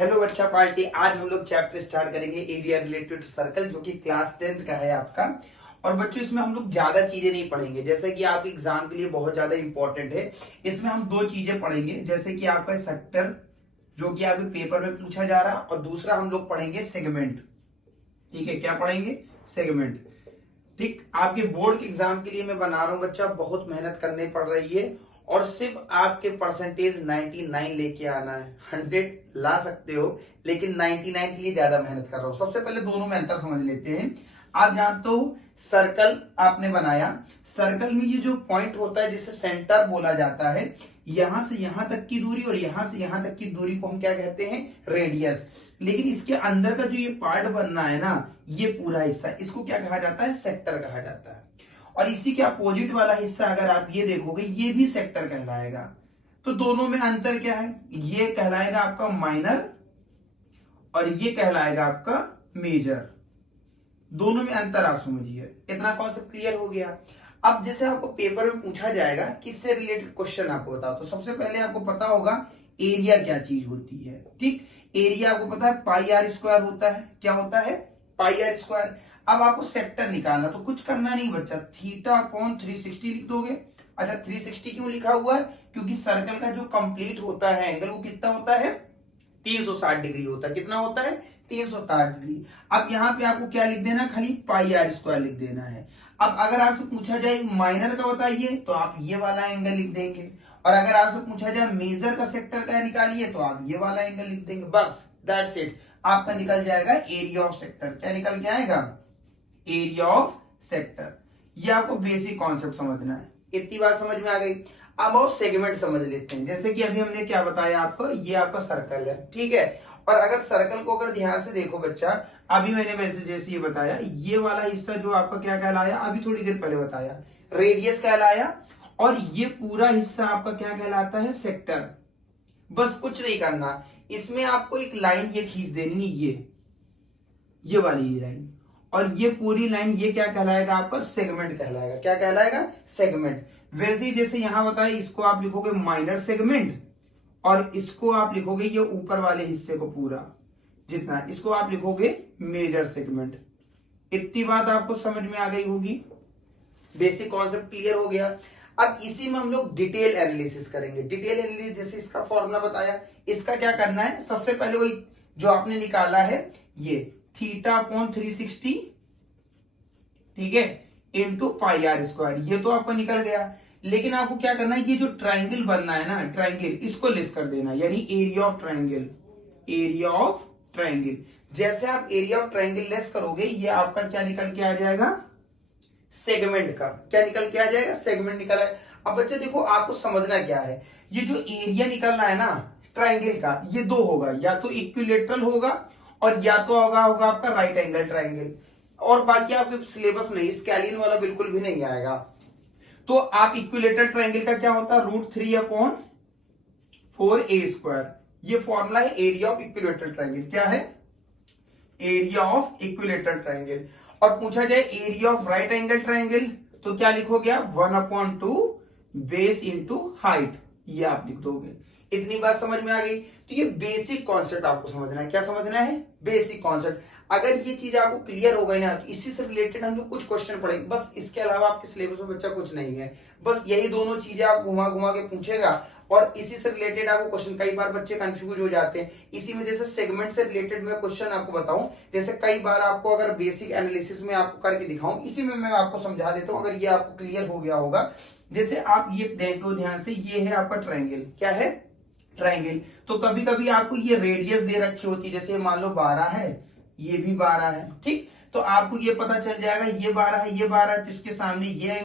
Hello बच्चा party. आज हम लोग चैप्टर स्टार्ट करेंगे एरिया रिलेटेड सर्कल, जो कि क्लास 10th का है आपका। और बच्चों इसमें हम लोग ज्यादा चीजें नहीं पढ़ेंगे, जैसे कि आपके एग्जाम के लिए बहुत ज्यादा इंपॉर्टेंट है। इसमें हम दो चीजें पढ़ेंगे, जैसे कि आपका सेक्टर जो कि आपके पेपर में पूछा जा रहा है, और दूसरा हम लोग पढ़ेंगे सेगमेंट। ठीक है, क्या पढ़ेंगे? सेगमेंट। ठीक, आपके बोर्ड के एग्जाम के लिए मैं बना रहा हूं बच्चा, बहुत मेहनत करनी पड़ रही है। और सिर्फ आपके परसेंटेज 99 लेके आना है। 100 ला सकते हो, लेकिन 99 के लिए ज्यादा मेहनत कर रहा हूं। सबसे पहले दोनों में अंतर समझ लेते हैं। आप जानते हो सर्कल आपने बनाया, सर्कल में ये जो पॉइंट होता है जिसे सेंटर बोला जाता है, यहां से यहां तक की दूरी और यहां से यहां तक की दूरी को हम क्या कहते हैं? रेडियस। लेकिन इसके अंदर का जो ये पार्ट बनना है ना, ये पूरा हिस्सा, इसको क्या कहा जाता है? सेक्टर कहा जाता है। और इसी के अपोजिट वाला हिस्सा अगर आप ये देखोगे, ये भी सेक्टर कहलाएगा। तो दोनों में अंतर क्या है? ये कहलाएगा आपका माइनर और ये कहलाएगा आपका मेजर। दोनों में अंतर आप समझिए। इतना कॉन्सेप्ट क्लियर हो गया। अब जैसे आपको पेपर में पूछा जाएगा किससे रिलेटेड क्वेश्चन आपको बताओ, तो सबसे पहले आपको पता होगा एरिया क्या चीज होती है। ठीक, एरिया आपको पता है पाई आर स्क्वायर होता है। क्या होता है? पाई आर स्क्वायर। अब आपको सेक्टर निकालना, तो कुछ करना नहीं बच्चा, थीटा अपॉन 360 लिख दोगे। अच्छा, 360 क्यों लिखा हुआ है? क्योंकि सर्कल का जो कंप्लीट होता है एंगल, वो कितना होता है? 360 डिग्री होता है। कितना होता है? 360 डिग्री। अब यहाँ पे आपको क्या लिख देना? खाली पाई आर स्क्वायर लिख देना है। अब अगर आपसे पूछा जाए माइनर का बताइए, तो आप ये वाला एंगल लिख देंगे। और अगर आपसे पूछा जाए मेजर का सेक्टर का निकालिए, तो आप ये वाला एंगल लिख देंगे। बस दैट्स इट, आपका निकल जाएगा एरिया ऑफ सेक्टर। क्या निकल के आएगा? Area of sector. ये आपको बेसिक कॉन्सेप्ट समझना है। इतनी बात समझ में आ गई। अब और सेगमेंट समझ लेते हैं। जैसे कि अभी हमने क्या बताया आपको, ये आपका सर्कल है, ठीक है। और अगर सर्कल को अगर ध्यान से देखो बच्चा, अभी मैंने वैसे जैसे ये बताया, ये वाला हिस्सा जो आपका क्या कहलाया, अभी थोड़ी देर पहले बताया, रेडियस कहलाया। और ये पूरा हिस्सा आपका क्या कहलाता है? सेक्टर। बस कुछ नहीं करना, इसमें आपको एक लाइन ये खींच देनी, ये वाली लाइन। और ये पूरी लाइन ये क्या कहलाएगा? आपका सेगमेंट कहलाएगा। क्या कहलाएगा? सेगमेंट। वैसे ही जैसे यहां बताए, इसको आप लिखोगे माइनर सेगमेंट, और इसको आप लिखोगे ये ऊपर वाले हिस्से को पूरा जितना, इसको आप लिखोगे मेजर सेगमेंट। इतनी बात आपको समझ में आ गई होगी। बेसिक कॉन्सेप्ट क्लियर हो गया। अब इसी में हम लोग डिटेल एनालिसिस करेंगे। डिटेल एनालिसिस जैसे इसका फॉर्मूला बताया, इसका क्या करना है? सबसे पहले वही जो आपने निकाला है, ये थीटा अपॉन 360, ठीक है, इंटू पाई आर स्क्वायर, ये तो आपका निकल गया। लेकिन आपको क्या करना है? ये जो ट्राइंगल बनना है ना, ट्राइंगल, इसको लेस कर देना, यानी area of triangle. Area of triangle, जैसे आप एरिया ऑफ ट्राइंगल लेस करोगे, ये आपका क्या निकल के आ जाएगा? सेगमेंट का। क्या निकल के आ जाएगा? सेगमेंट निकल आए। अब बच्चे देखो, आपको समझना क्या है, ये जो एरिया निकलना है ना ट्राइंगल का, ये दो होगा, या तो इक्विलेटरल होगा और या तो होगा आपका राइट एंगल ट्राइंगल। और बाकी आपके सिलेबस में स्केलियन वाला बिल्कुल भी नहीं आएगा। तो आप इक्विलेटरल ट्राइंगल का क्या होता है? √3/4a²। ये फॉर्मूला है एरिया ऑफ इक्विलेटरल ट्राइंगल। क्या है? Area of equilateral triangle. और पूछा जाए area of right angle triangle, तो क्या लिखोगे आप? 1/2 बेस इंटू हाइट, ये आप लिख दोगे। इतनी बात समझ में आ गई। तो ये बेसिक कॉन्सेप्ट आपको समझना है। क्या समझना है? Basic concept. अगर ये चीज आपको क्लियर हो गई ना, तो इसी से रिलेटेड हम लोग कुछ क्वेश्चन पढ़ेंगे। बस इसके अलावा आपके सिलेबस में बच्चा कुछ नहीं है। बस यही दोनों चीजें आप घुमा घुमा के पूछेगा, और इसी से रिलेटेड आपको क्वेश्चन। कई बार बच्चे कंफ्यूज हो जाते हैं इसी में। जैसे सेगमेंट से रिलेटेड मैं क्वेश्चन आपको बताऊं, जैसे कई बार आपको अगर बेसिक एनालिसिस में आपको करके दिखाऊं, इसी में मैं आपको समझा देता हूं, अगर ये आपको क्लियर हो गया होगा। जैसे आप ये देखो ध्यान से, ये है आपका ट्राइंगल। क्या है? ट्राइंगल। तो कभी कभी आपको ये रेडियस दे रखी होती है, जैसे मान लो 12 है, ये भी 12 है, ठीक। तो आपको ये पता चल जाएगा ये 12 है, ये 12 है, तो इसके सामने ये